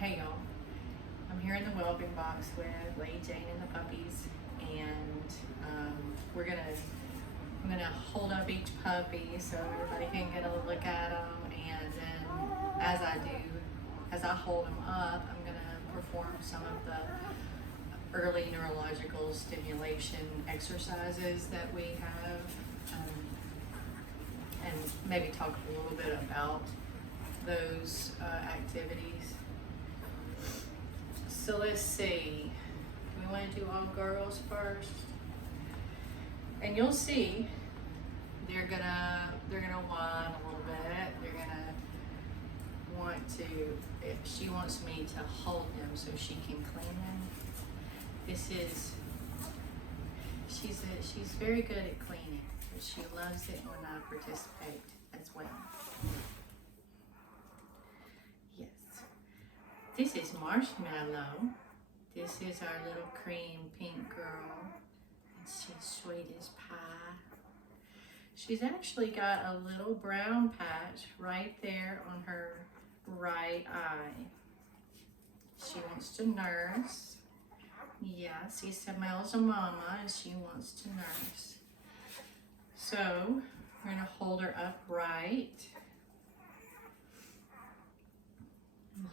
Hey y'all, I'm here in the whelping box with Lady Jane and the puppies, and I'm gonna hold up each puppy so everybody can get a look at them, and then as I hold them up, I'm gonna perform some of the early neurological stimulation exercises that we have, and maybe talk a little bit about those activities. So let's see, we want to do all girls first, and you'll see they're gonna whine a little bit. They're gonna want to, if she wants me to hold them so she can clean them. She's very good at cleaning, but she loves it when I participate as well. Yes. This is Marshmallow. This is our little cream pink girl. And she's sweet as pie. She's actually got a little brown patch right there on her right eye. She wants to nurse. Yeah, she smells a mama and she wants to nurse. So we're gonna hold her upright.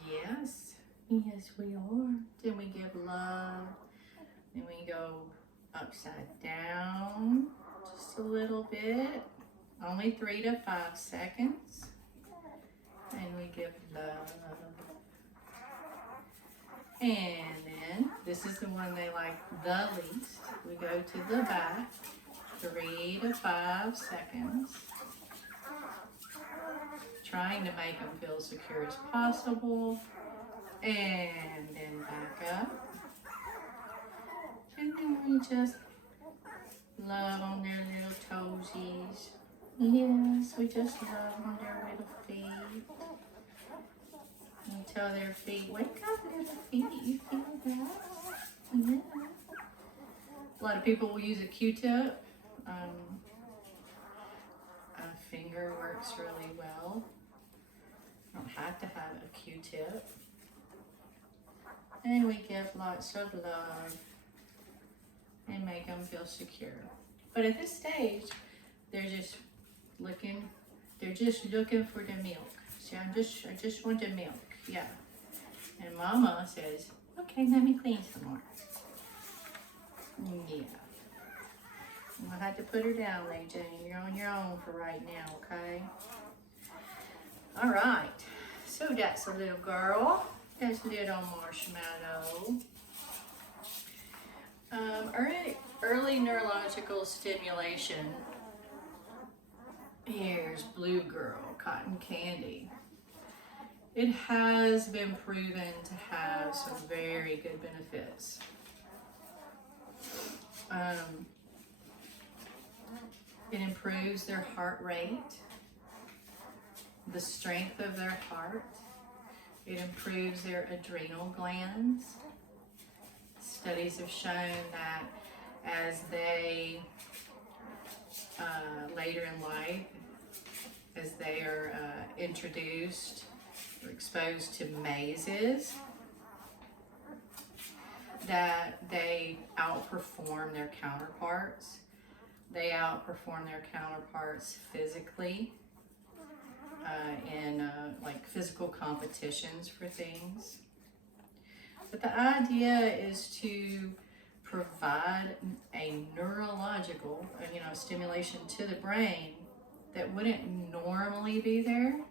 Yes, yes we are. Then we give love. Then we go upside down just a little bit. Only 3 to 5 seconds. And we give love. And then, this is the one they like the least. We go to the back, 3 to 5 seconds. Trying to make them feel secure as possible. And then back up. And then we just love on their little toesies. Yes, we just love on their little feet. And tell their feet, wake up little feet, you feel that? Yeah. A lot of people will use a Q-tip. A finger works really well. You don't have to have a Q-tip. And we give lots of love and make them feel secure. But at this stage, they're just looking for the milk. See, I just want the milk, yeah. And Mama says, okay, let me clean some more. Yeah. I'm gonna have to put her down, Lady Jane. You're on your own for right now, okay? All right, so that's a little girl. That's little Marshmallow. Early neurological stimulation. Here's Blue Girl, Cotton Candy. It has been proven to have some very good benefits. It improves their heart rate, the strength of their heart. It improves their adrenal glands. Studies have shown that as they, later in life, as they are introduced or exposed to mazes, that they outperform their counterparts. They outperform their counterparts physically in like physical competitions for things. But the idea is to provide a neurological, stimulation to the brain that wouldn't normally be there,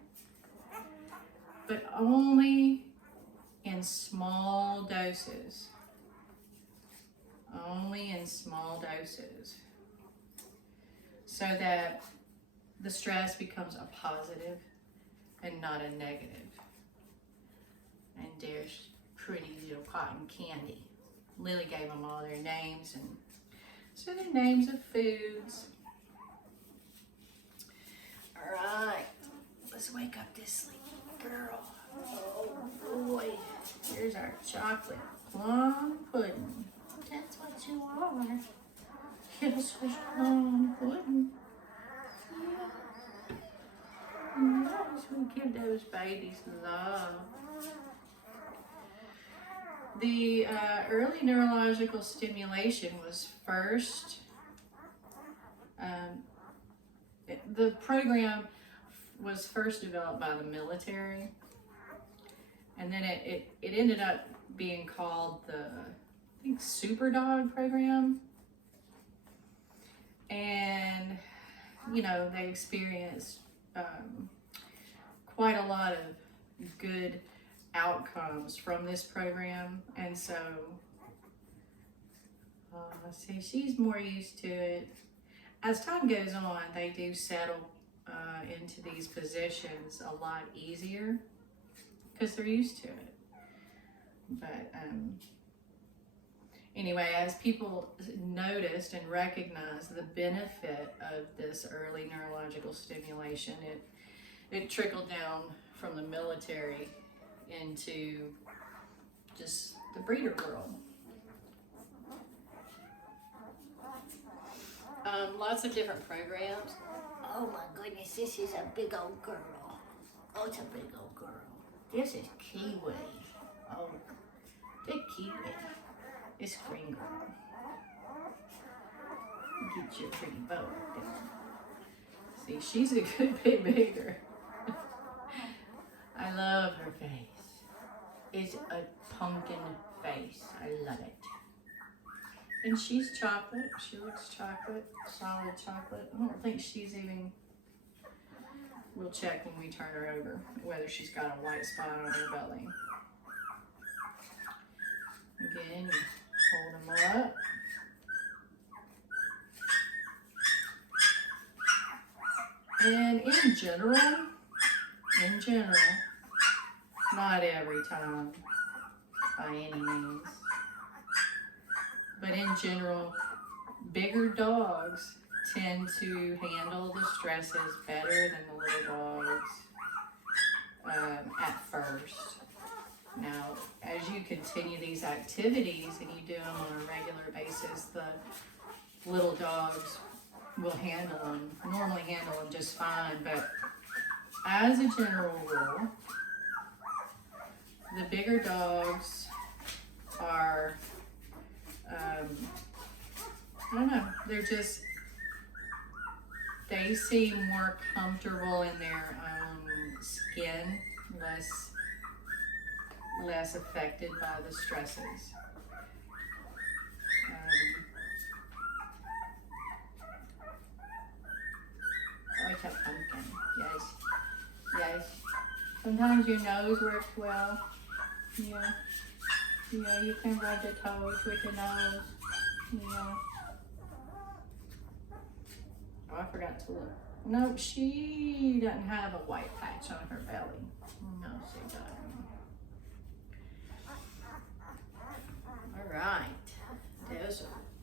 but only in small doses. Only in small doses. So that the stress becomes a positive and not a negative. And there's pretty little Cotton Candy. Lily gave them all their names, and so they're names of foods. All right, let's wake up this sleepy girl. Oh boy, here's our chocolate plum pudding. That's what you are. You're sweet plum pudding. Yeah. Nice, we give those babies love. The early neurological stimulation was first, the program was first developed by the military, and then it ended up being called the, I think, Super Dog program. And, you know, they experienced quite a lot of good outcomes from this program, and so see, she's more used to it. As time goes on, they do settle into these positions a lot easier because they're used to it. But anyway, as people noticed and recognized the benefit of this early neurological stimulation, it trickled down from the military into just the breeder world. Lots of different programs. Oh my goodness, this is a big old girl. Oh, it's a big old girl. This is Keyway. Oh, big Keyway. It's green girl. Get your pretty bow right there. See, she's a good bit bigger. I love her face. It's a pumpkin face. I love it. And she's chocolate. She looks chocolate, solid chocolate. I don't think she's even, we'll check when we turn her over, whether she's got a white spot on her belly. Again, you hold them up. And in general, not every time by any means, but in general, bigger dogs tend to handle the stresses better than the little dogs at first. Now, as you continue these activities and you do them on a regular basis, the little dogs will normally handle them just fine, but as a general rule, the bigger dogs are, I don't know, they seem more comfortable in their own skin, less affected by the stresses. Like a pumpkin, yes. Sometimes your nose works well. Yeah, you can rub the toes with your nose. Yeah. Oh, I forgot to look. No, she doesn't have a white patch on her belly. No, she doesn't. All right.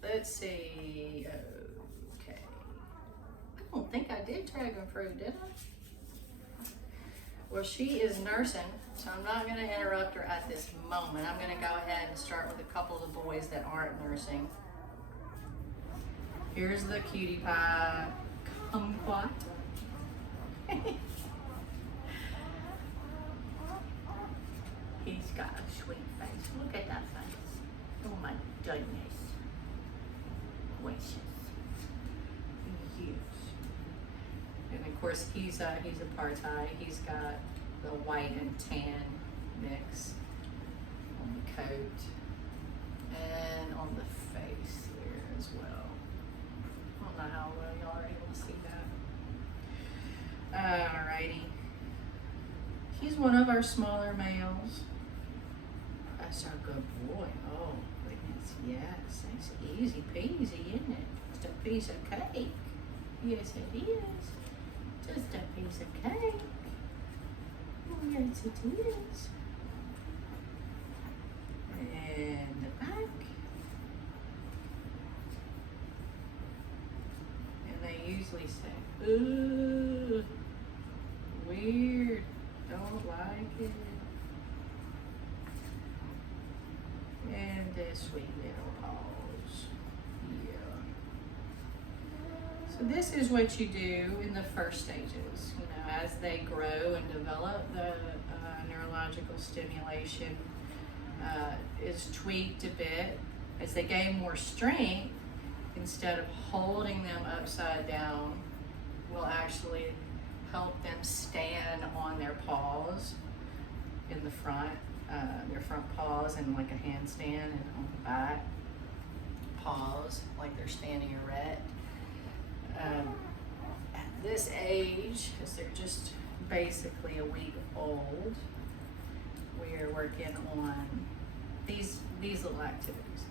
Let's see. Okay. I don't think I did dragon fruit, did I? Well, she is nursing, so I'm not going to interrupt her at this moment. I'm going to go ahead and start with a couple of the boys that aren't nursing. Here's the cutie pie kumquat. He's got a sweet face. Look at that face. Oh my goodness. Gracious. Yes. And of course, he's a parti. He's got the white and tan mix on the coat and on the face there as well. I don't know how well y'all are able to see that. Alrighty. He's one of our smaller males. That's our good boy. Oh, goodness, yes. It's easy peasy, isn't it? Just a piece of cake. Yes, it is. Just a piece of cake. Oh, yes, it is. And the back. And they usually say, ooh, weird, don't like it. And the sweet little paws. Yeah. So this is what you do in the first stages, you know, as they grow and develop the neurological stimulation. is tweaked a bit as they gain more strength. Instead of holding them upside down, will actually help them stand on their paws in the front, their front paws, and like a handstand, and on the back paws like they're standing erect. At this age, because they're just basically a week old, we are working on these little activities.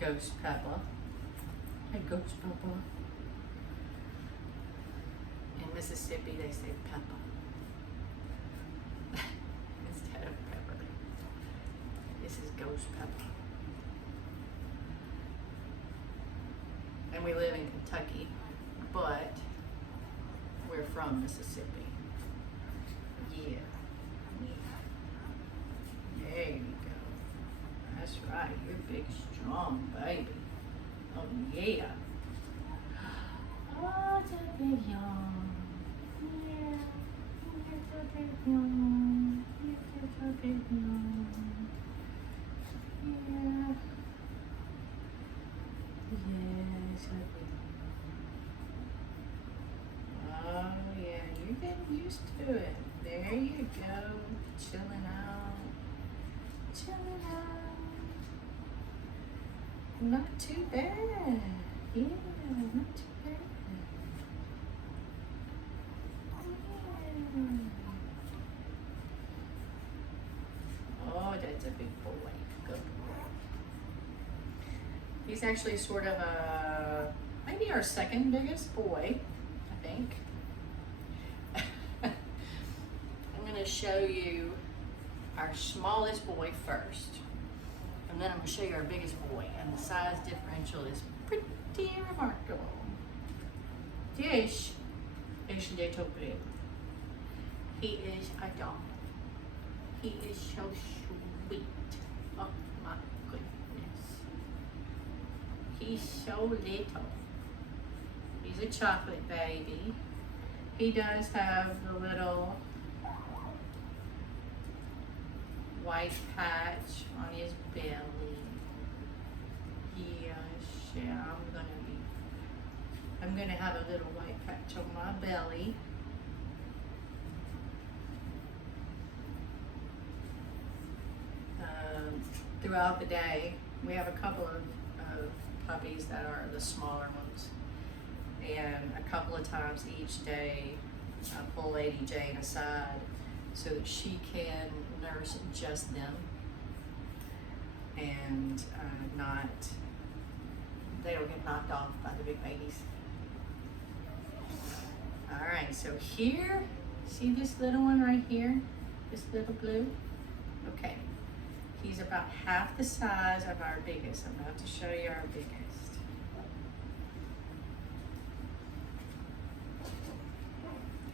Ghost Peppa. Hey, Ghost Peppa. In Mississippi, they say Peppa instead of Pepper. This is Ghost Peppa. And we live in Kentucky, but we're from Mississippi. Yeah. There you go. That's right. You're a big, strong baby. Oh, yeah. Oh, it's a big yawn. Yeah. It's a big yawn. It's a big yawn. Yeah. Yes, a big yawn. Oh, yeah. You're getting used to it. There you go. Chilling out. Chilling out. Not too bad. Yeah, not too bad. Yeah. Oh, that's a big boy. Good boy. He's actually sort of maybe our second biggest boy, I think. I'm going to show you our smallest boy first. And then I'm going to show you our biggest boy, and the size differential is pretty remarkable. This is little blue. He is a dog. He is so sweet. Oh my goodness. He's so little. He's a chocolate baby. He does have the little white patch on his belly. Yes, yeah, I'm gonna have a little white patch on my belly. Throughout the day, we have a couple of puppies that are the smaller ones, and a couple of times each day I pull Lady Jane aside so that she can nurse just them and they don't get knocked off by the big babies. All right, so here, see this little one right here? This little blue? Okay, he's about half the size of our biggest. I'm about to show you our biggest.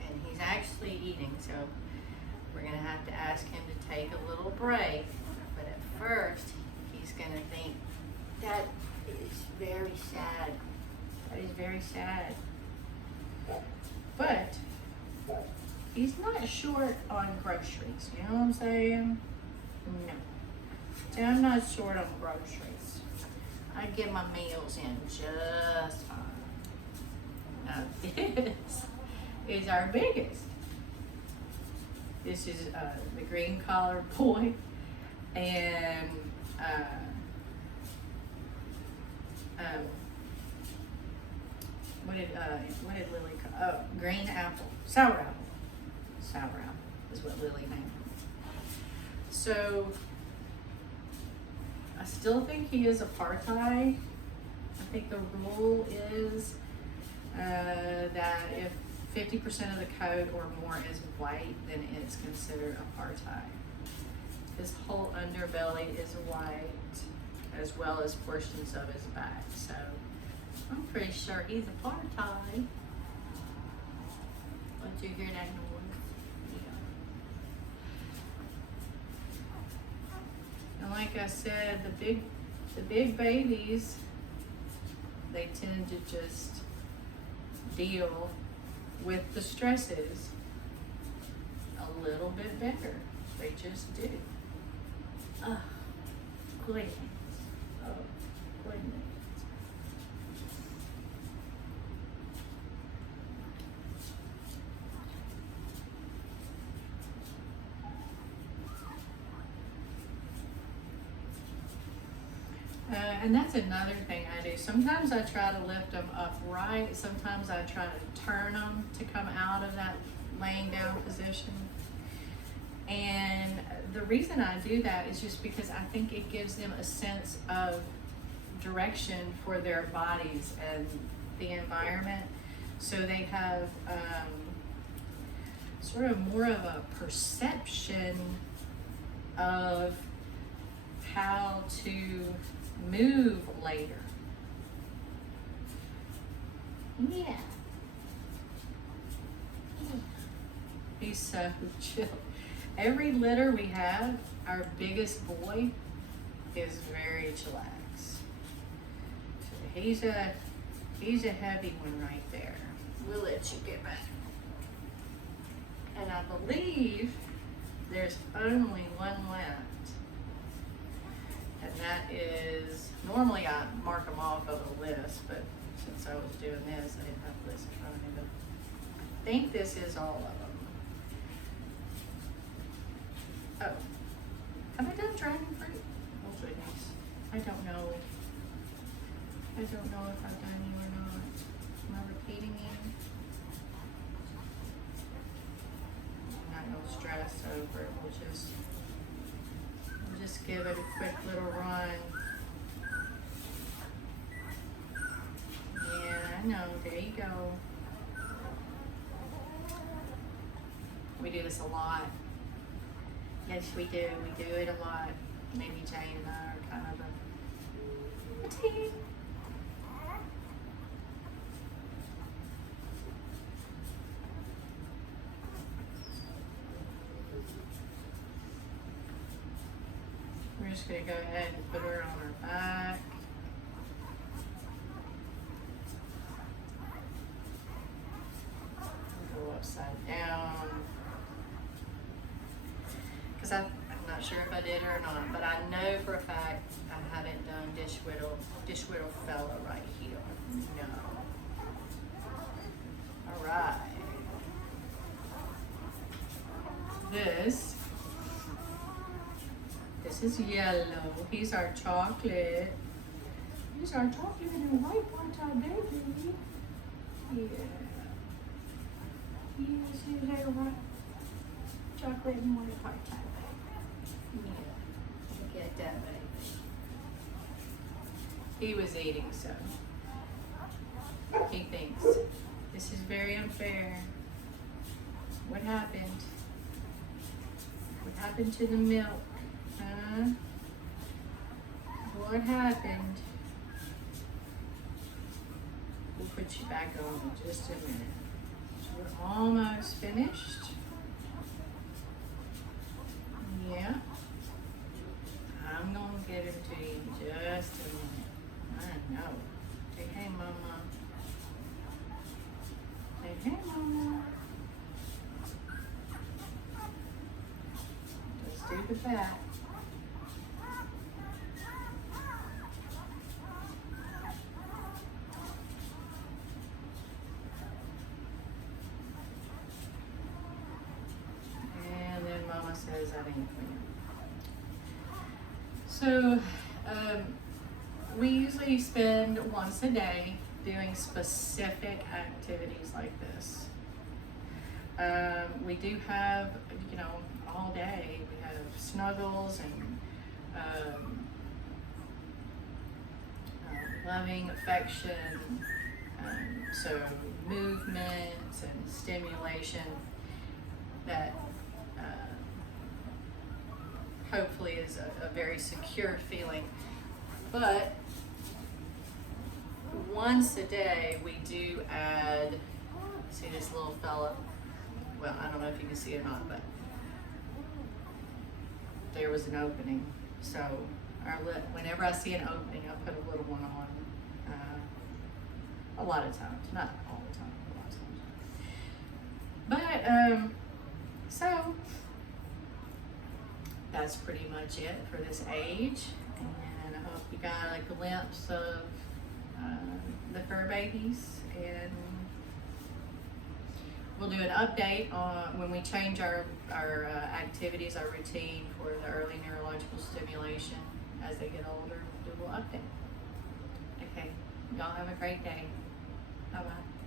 And he's actually eating, so we're gonna have to ask him to take a little break, but at first, he's gonna think, that is very sad. That is very sad. But he's not short on groceries, you know what I'm saying? No. So I'm not short on groceries. I get my meals in just fine. Now this is our biggest. This is the green collar boy, and what did Lily call? Oh, green apple, sour apple. Sour apple is what Lily named him. So I still think he is apartheid. I think the rule is that if 50% of the coat or more is white, then it's considered apartheid. His whole underbelly is white, as well as portions of his back. So I'm pretty sure he's apartheid. Don't you hear that noise? Yeah. And like I said, the big babies, they tend to just deal with the stresses a little bit better. They just do. Oh, goodness. Oh, goodness. And that's another thing I do. Sometimes I try to lift them upright. Sometimes I try to turn them to come out of that laying down position. And the reason I do that is just because I think it gives them a sense of direction for their bodies and the environment. So they have sort of more of a perception of how to move later. Yeah. He's so chill. Every litter we have, our biggest boy is very chillax. So he's a heavy one right there. We'll let you get back. And I believe there's only one left. And that is, normally I mark them off of a list, but since I was doing this, I didn't have a list in front of me, but I think this is all of them. Oh, have I done dragon fruit? Oh goodness, I don't know. I don't know if I've done you or not. Am I repeating you? I'm not gonna stress over it, we'll just give it a quick little run. Yeah, I know, there you go. We do this a lot. Yes, we do. We do it a lot. Maybe Jane and I are kind of a team. We're just going to go ahead and put her on her back. Go upside down. Because I'm not sure if I did or not, but I know for a fact I haven't done dish whittle fella right here. No. All right. This is yellow. He's our chocolate. He's our chocolate and white one-time baby. Yeah. Yes, he's our white chocolate and white part-time baby. Yeah. Look at that baby. He was eating, so he thinks this is very unfair. What happened? What happened to the milk? Huh? What happened? We'll put you back on in just a minute. We're almost finished. Yeah. I'm gonna get him to you in just a minute. I know. Say hey, mama. Say hey, mama. Let's do the back. Says that ain't clear. So, we usually spend once a day doing specific activities like this. We do have, all day, we have snuggles and loving affection, so movements and stimulation that hopefully is a very secure feeling. But once a day we do add, see this little fella? Well, I don't know if you can see it or not, but there was an opening. So whenever I see an opening, I put a little one on. A lot of times, not all the time, a lot of times. But, so that's pretty much it for this age. And I hope you got a glimpse of the fur babies, and we'll do an update on when we change our activities, our routine for the early neurological stimulation. As they get older, we'll do a little update. Okay, y'all have a great day. Bye-bye.